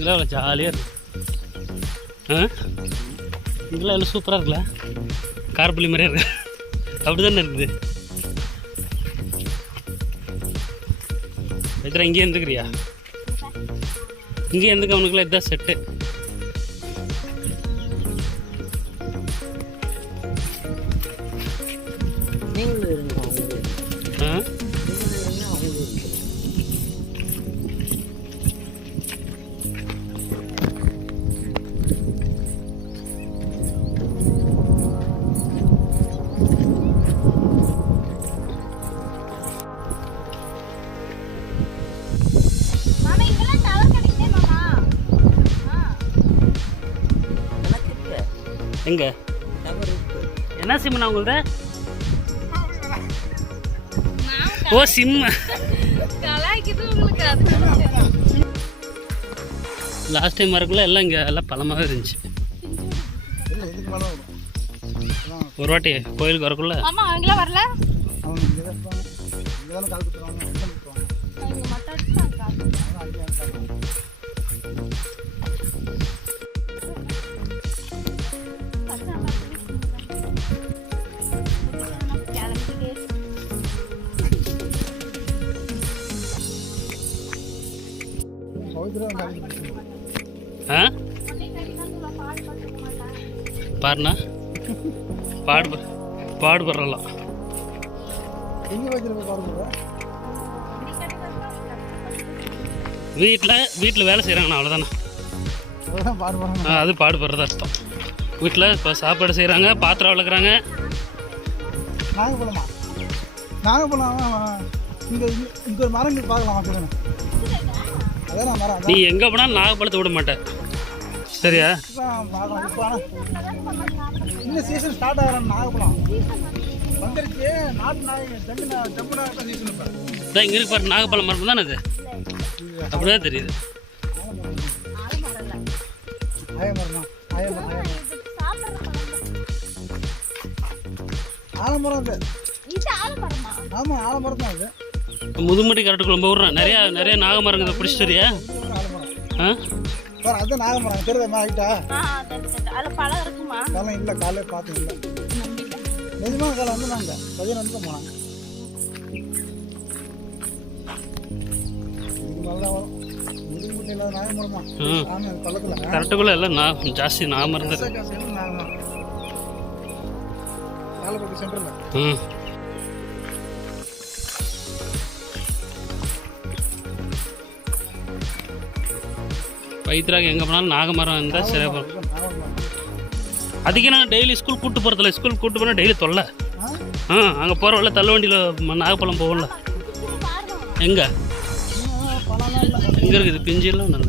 பார்க்குறதுக்குலாம் அவ்வளோ ஜாலியாக இருக்கும். இதெல்லாம் எல்லாம் சூப்பராக இருக்குல்ல, காரப்புள்ளி மாதிரியே இருக்கு. அப்படி தானே இருக்குது. எத்தனை இங்கே இருந்துக்கிறியா? இங்கே இருந்துக்க அவனுக்குலாம் இதுதான் செட்டு. எங்க என்ன சிம்னா உங்கள்த? ஓ சிம். லாஸ்ட் டைம் வரக்குள்ள எல்லாம் இங்கே எல்லாம் பழமாகவே இருந்துச்சு. ஒரு வாட்டி கோயிலுக்கு வரக்குள்ள வரல. பாருண்ணா பாடுபடுறலாம். வீட்டில் வேலை செய்கிறாங்கண்ணா, அவ்வளோதாண்ணா. அது பாடுபடுறதா அர்த்தம். வீட்டில் இப்போ சாப்பாடு செய்கிறாங்க, பாத்திரம் விளக்குறாங்க. நீ எங்கே போனாலும் நாகப்பழத்தை விட மாட்டேன், சரியா? இந்த சீசன் ஸ்டார்ட் ஆகிற நாகப்பழம் வந்துருச்சு. இங்கே இருக்கு பாரு, நாகப்பழம் மரம் தானே அது. அப்படிதான் தெரியுது. முதுமட்டி கரெக்டுக்கு ரொம்ப விட்றேன். நிறைய நாகமரங்க பிடிச்சிட்டு வரியா? அதான் நாகமரம் தெரியுதா? ஆகிட்டா பழம் இல்லை, காலையில் பார்த்து இல்லை. நிஜமான காலம் வந்து நாங்கள் 11 தான் போனாங்க. நல்லா முதுகுமுட்டி இல்லாத நாகமரமா பள்ளத்தில் கரெக்டுக்குள்ள எல்லாம் ஜாஸ்தி நாகமரம் தான். காலப்பட்டி சென்டரில் பைத்திராக எங்கே போனாலும் நாகமரம் இருந்தால் சரியாக போகும். அதுக்கு நான் டெய்லி ஸ்கூல் கூப்பிட்டு போகிறதில்ல. ஸ்கூல் கூப்பிட்டு போனால் டெய்லி தொல்லை. அங்கே போகிறவள்ள தள்ள வண்டியில் நாகப்பழம் போகல. எங்கே இருக்குது பிஞ்செல்லாம் நல்லா